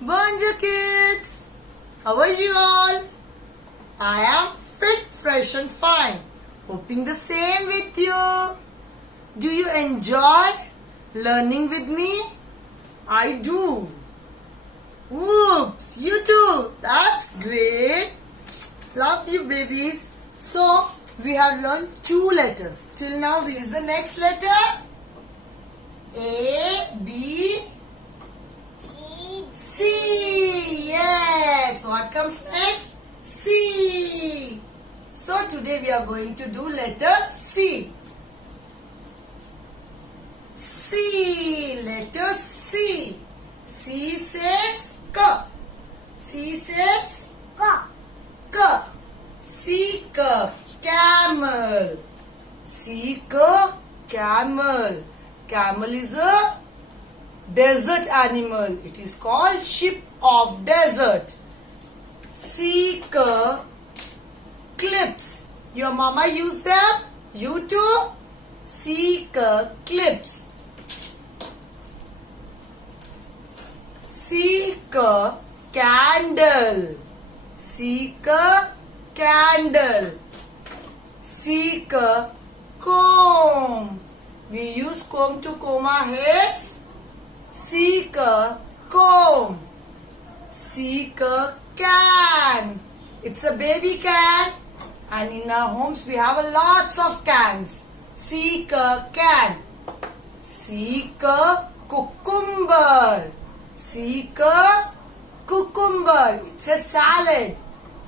Bonjour kids! How are you all? I am fit, fresh and fine. Hoping the same with you. Do you enjoy learning with me? I do. Whoops, you too. That's great. Love you babies. So, we have learned 2 letters. Till now, what is the next letter? A, B, C. Yes. What comes next? C. So today we are going to do letter C. C. Letter C. C says K. C says K. C K. Camel. C K. Camel. Camel is a desert animal. It is called ship of desert. Seek clips. Your mama use them? You too? Seek clips. Seek candle. Seek candle. Seek comb. We use comb to comb our hairs. Seek a comb. Seek a can. It's a baby can. And in our homes we have a lots of cans. Seek a can. Seek a cucumber. Seek a cucumber. It's a salad.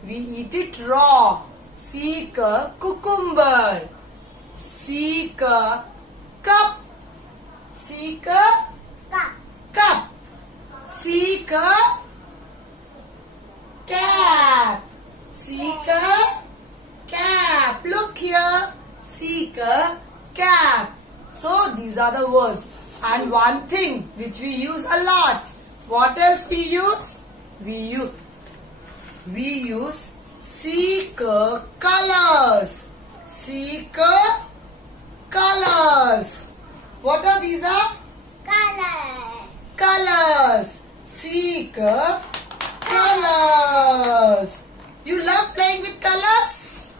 We eat it raw. Seek a cucumber. Seek a cup. Seek a cup. Seek a cap. Seek a cap. Look here. Seek a cap. So these are the words. And one thing which we use a lot. What else we use? We use seek colors. Seek colors. What are these? Colors. Seek colors. You love playing with colors?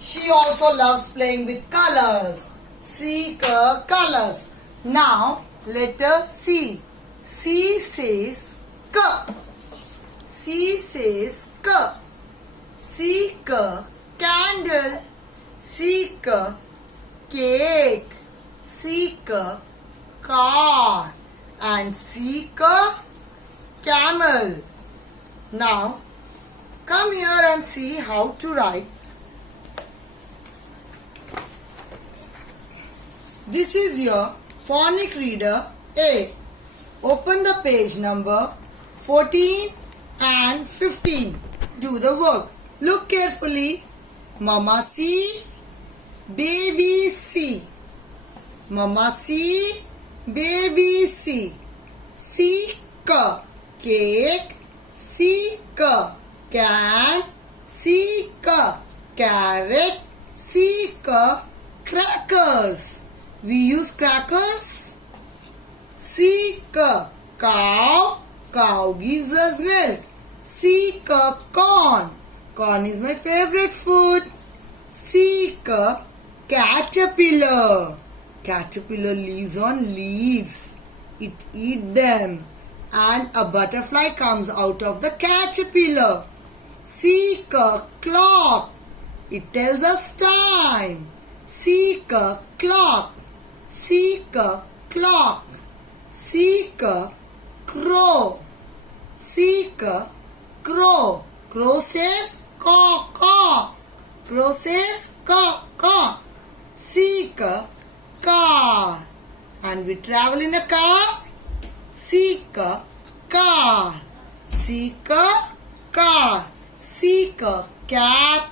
She also loves playing with colors. Seek colors. Now, letter C. C says K. C says K. Seek candle. Seek cake. Seek car. And seek camel. Now, come here and see how to write. This is your phonic reader A. Open the page number 14 and 15. Do the work. Look carefully. Mama C, baby C. Mama C, baby C. Seek cake. Seek can. Seek carrot. Seek crackers. We use crackers. Seek cow. Cow gives us milk. Seek corn. Corn is my favorite food. Seek caterpillar. Caterpillar lives on leaves. It eats them. And a butterfly comes out of the caterpillar. Seek a clock. It tells us time. Seek a clock. Seek a clock. Seek a crow. Seek a crow. Crow says caw caw. Crow says caw caw. Seek a car. And we travel in a car. Seek a car. Seek a car. Seek a cap.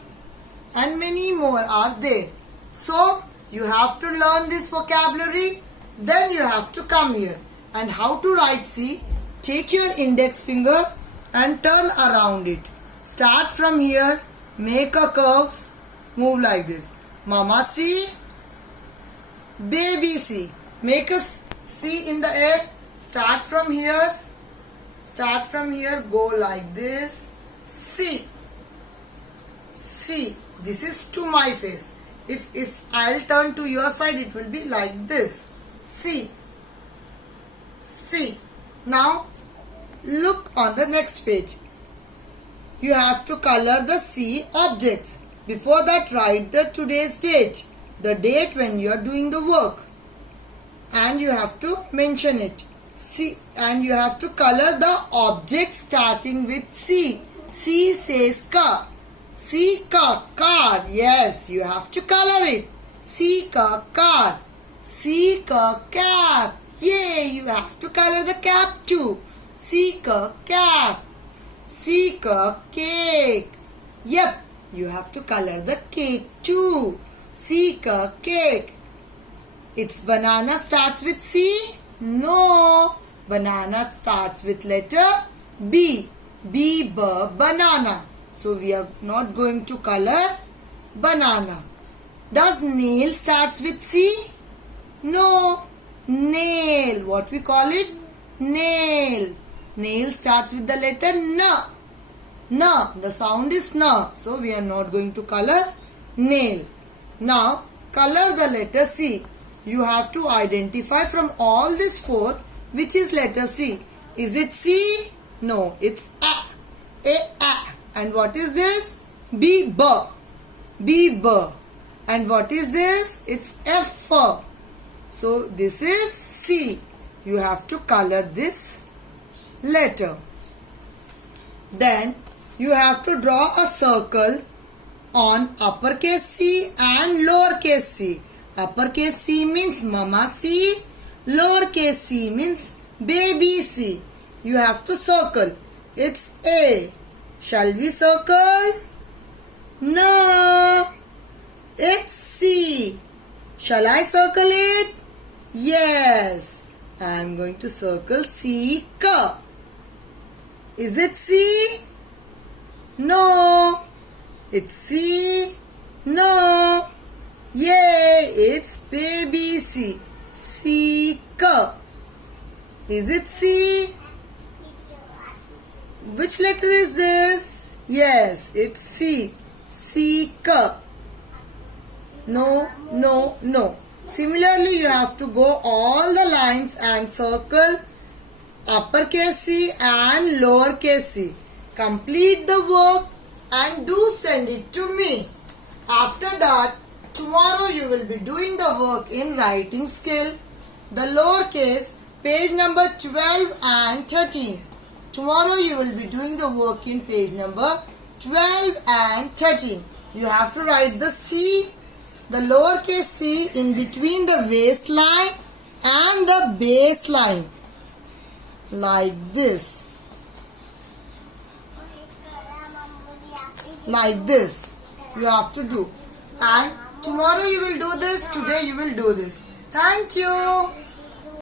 And many more are there. So, you have to learn this vocabulary. Then you have to come here. And how to write C? Take your index finger and turn around it. Start from here. Make a curve. Move like this. Mama C. Baby C. Make a C in the air. Start from here. Start from here, go like this. C. C. This is to my face. If I'll turn to your side, it will be like this. C. C. Now look on the next page. You have to color the C objects. Before that, write the today's date. The date when you are doing the work. And you have to mention it. C. And you have to color the object starting with C. C says car. C car. Car. Yes, you have to color it. C car. Car. C car. Cap. Yay, you have to color the cap too. C car. Cap. C car. Cake. Yep, you have to color the cake too. C car. Cake. Its banana starts with C? No. Banana starts with letter B. B, banana. So we are not going to color banana. Does nail starts with C? No. Nail. What we call it? Nail. Nail starts with the letter N. N. The sound is N. So we are not going to color nail. Now color the letter C. You have to identify from all these four which is letter C. Is it C? No, it's A. A. And what is this? B. B. And what is this? It's F. So this is C. You have to color this letter. Then you have to draw a circle on uppercase C and lowercase c. Uppercase C means Mama C. Lowercase c means baby C. You have to circle. It's A. Shall we circle? No. It's C. Shall I circle it? Yes. I am going to circle C. Is it C? No. It's C. No. Yay. It's baby C. C. Is it C? Which letter is this? Yes, it's C. C. No. Similarly, you have to go all the lines and circle uppercase C and lowercase c. Complete the work and do send it to me. After that, tomorrow you will be doing the work in writing skill, the lowercase, page number 12 and 13. Tomorrow you will be doing the work in page number 12 and 13. You have to write the C, the lowercase c in between the waistline and the baseline. Like this. Like this. You have to do. And tomorrow you will do this. Today you will do this. Thank you.